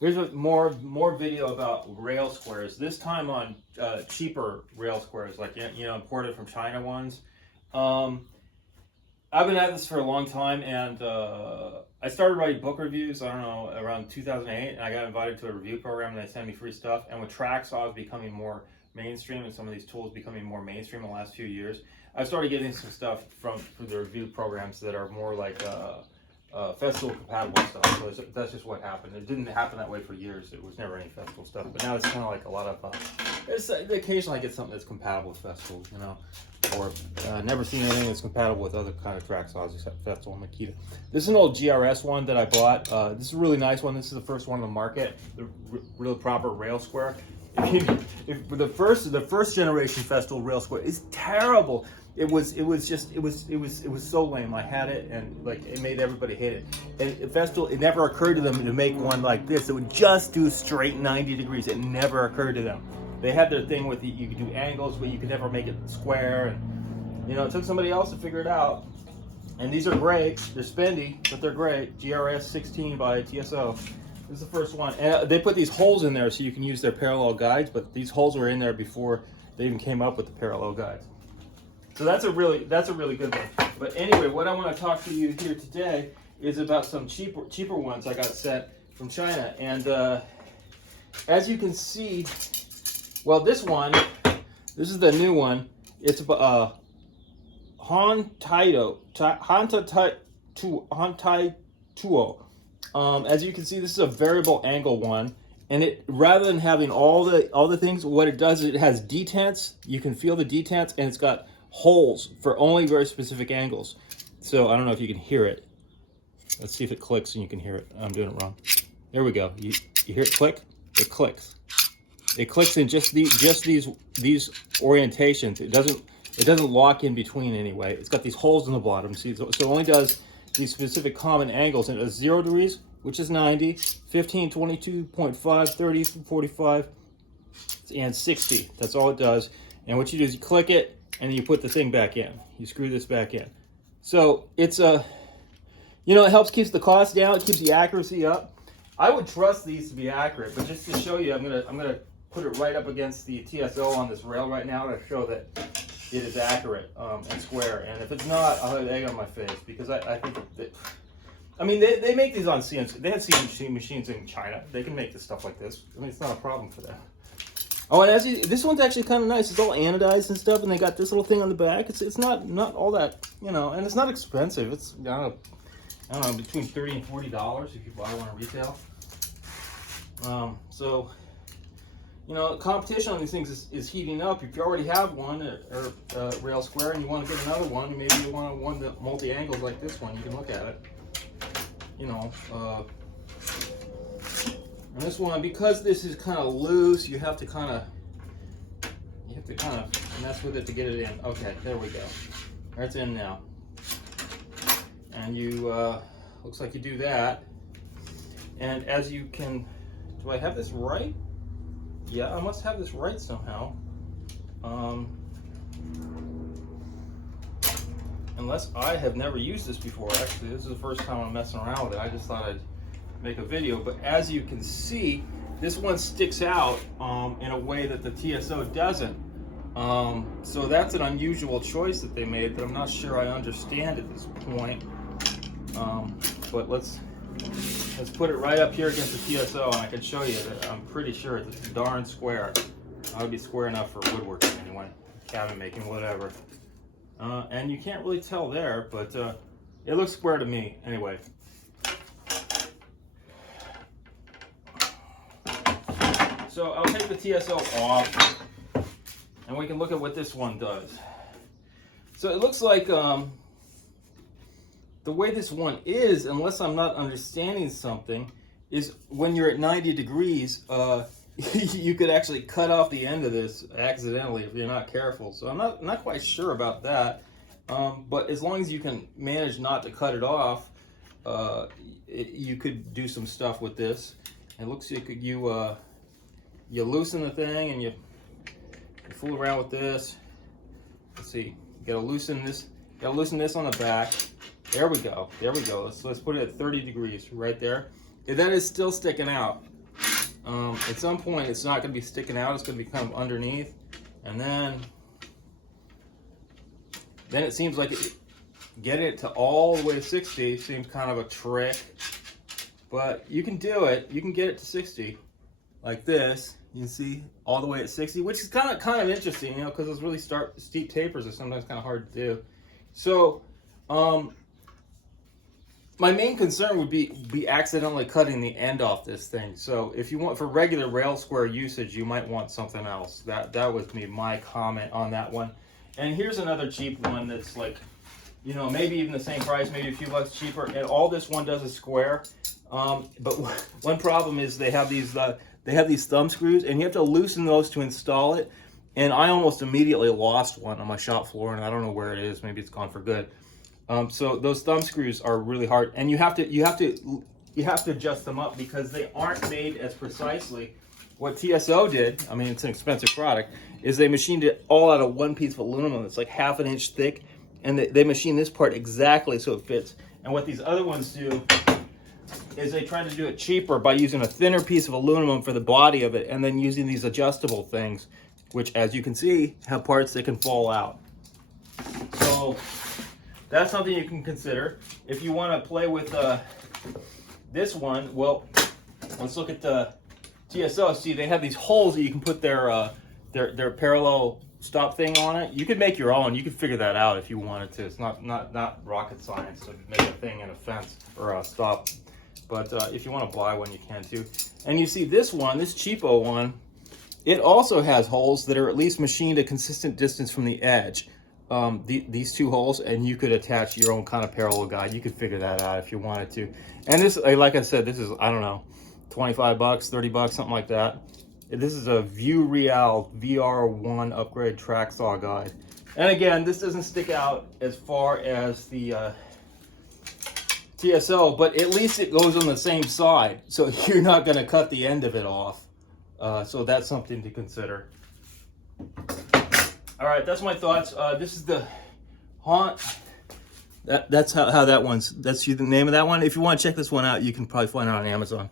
Here's more video about rail squares. This time on cheaper rail squares, like imported from China ones. I've been at this for a long time, and I started writing book reviews, I don't know, around 2008, and I got invited to a review program, and they sent me free stuff. And with track saws becoming more mainstream, and some of these tools becoming more mainstream in the last few years, I started getting some stuff from the review programs that are more like festival compatible stuff. So that's just what happened. It didn't happen that way for years. It was never any festival stuff, but now it's kind of like a lot of occasionally I get something that's compatible with festivals, or never seen anything that's compatible with other kind of track saws except festival and Makita. This is an old GRS one that I bought. This is a really nice one. This is the first one on the market, the real proper rail square. If the first generation festival rail square is terrible. It was so lame. I had it, and like it made everybody hate it. And festival, it never occurred to them to make one like this. It would just do straight 90 degrees. It never occurred to them. They had their thing with you could do angles, but you could never make it square. And it took somebody else to figure it out. And these are great. They're spendy, but they're great. GRS 16 by TSO. This is the first one, and they put these holes in there so you can use their parallel guides. But these holes were in there before they even came up with the parallel guides. So that's a really good one. But anyway, what I want to talk to you here today is about some cheaper ones I got sent from China. And as you can see, well, this is the new one. It's Hontaituo. As you can see, this is a variable angle one. And it, rather than having all the things, what it does is it has detents. You can feel the detents, and it's got holes for only very specific angles. So I don't know if you can hear it. Let's see if it clicks and you can hear it. I'm doing it wrong. There we go. You hear it click? It clicks. It clicks in just these orientations. It doesn't lock in between anyway. It's got these holes in the bottom. See, so it only does these specific common angles. And it does 0 degrees, which is 90, 15, 22.5, 30, 45, and 60. That's all it does. And what you do is you click it, and you put the thing back in. You screw this back in. So it's it helps keeps the cost down. It keeps the accuracy up. I would trust these to be accurate, but just to show you, I'm gonna put it right up against the TSO on this rail right now to show that it is accurate and square. And if it's not, I'll have egg on my face, because I think that, I mean, they make these on CNC. They had CNC machines in China. They can make this stuff like this. I mean, it's not a problem for them. Oh, and this one's actually kind of nice. It's all anodized and stuff, and they got this little thing on the back. It's not all that, and it's not expensive. It's I don't know, between $30 and $40 if you buy one at retail. So competition on these things is heating up. If you already have one or rail square and you want to get another one, maybe you want one that multi angles like this one. You can look at it. And this one, because this is kind of loose, you have to kind of mess with it to get it in. Okay, there we go. That's in now. And you looks like you do that. And as you can, do I have this right? Yeah, I must have this right somehow. Unless I have never used this before. Actually, this is the first time I'm messing around with it. I just thought I'd make a video. But as you can see, this one sticks out in a way that the TSO doesn't. So that's an unusual choice that they made that I'm not sure I understand at this point. But let's put it right up here against the TSO, and I can show you that I'm pretty sure it's darn square. I would be square enough for woodworking anyway, cabinet making, whatever. And you can't really tell there, but it looks square to me anyway. So I'll take the TSO off, and we can look at what this one does. So it looks like the way this one is, unless I'm not understanding something, is when you're at 90 degrees, you could actually cut off the end of this accidentally if you're not careful. So I'm not quite sure about that. But as long as you can manage not to cut it off, you could do some stuff with this. It looks like you loosen the thing and you fool around with this. Let's see. You gotta loosen this. You gotta loosen this on the back. There we go. There we go. Let's put it at 30 degrees right there. If that is still sticking out. At some point, it's not going to be sticking out. It's going to be kind of underneath. And then it seems like getting it to all the way to 60 seems kind of a trick. But you can do it. You can get it to 60 like this. You can see all the way at 60, which is kind of interesting, you know, because those really steep tapers are sometimes kind of hard to do. So, my main concern would be accidentally cutting the end off this thing. So if you want for regular rail square usage, you might want something else. That was my comment on that one. And here's another cheap one that's like, you know, maybe even the same price, maybe a few bucks cheaper. And all this one does is square. But one problem is they have these thumb screws, and you have to loosen those to install it. And I almost immediately lost one on my shop floor, and I don't know where it is. Maybe it's gone for good. So those thumb screws are really hard, and you have to adjust them up because they aren't made as precisely. What TSO did, I mean, it's an expensive product, is they machined it all out of one piece of aluminum. It's like ½ inch thick, and they machine this part exactly so it fits. And what these other ones do is they try to do it cheaper by using a thinner piece of aluminum for the body of it, and then using these adjustable things, which, as you can see, have parts that can fall out. So that's something you can consider. If you want to play with this one, well, let's look at the TSO. See, they have these holes that you can put their parallel stop thing on it. You could make your own. You could figure that out if you wanted to. It's not rocket science to make a thing in a fence or a stop. But if you want to buy one, you can too. And you see this one, this cheapo one, it also has holes that are at least machined a consistent distance from the edge. These two holes, and you could attach your own kind of parallel guide. You could figure that out if you wanted to. And this, like I said, this is, I don't know, 25 bucks, 30 bucks, something like that. This is a Viewreal VR-1 upgrade track saw guide. And again, this doesn't stick out as far as the TSO, but at least it goes on the same side. So you're not going to cut the end of it off. So that's something to consider. All right, that's my thoughts. This is the that's how that one's, that's the name of that one. If you want to check this one out, you can probably find it on Amazon.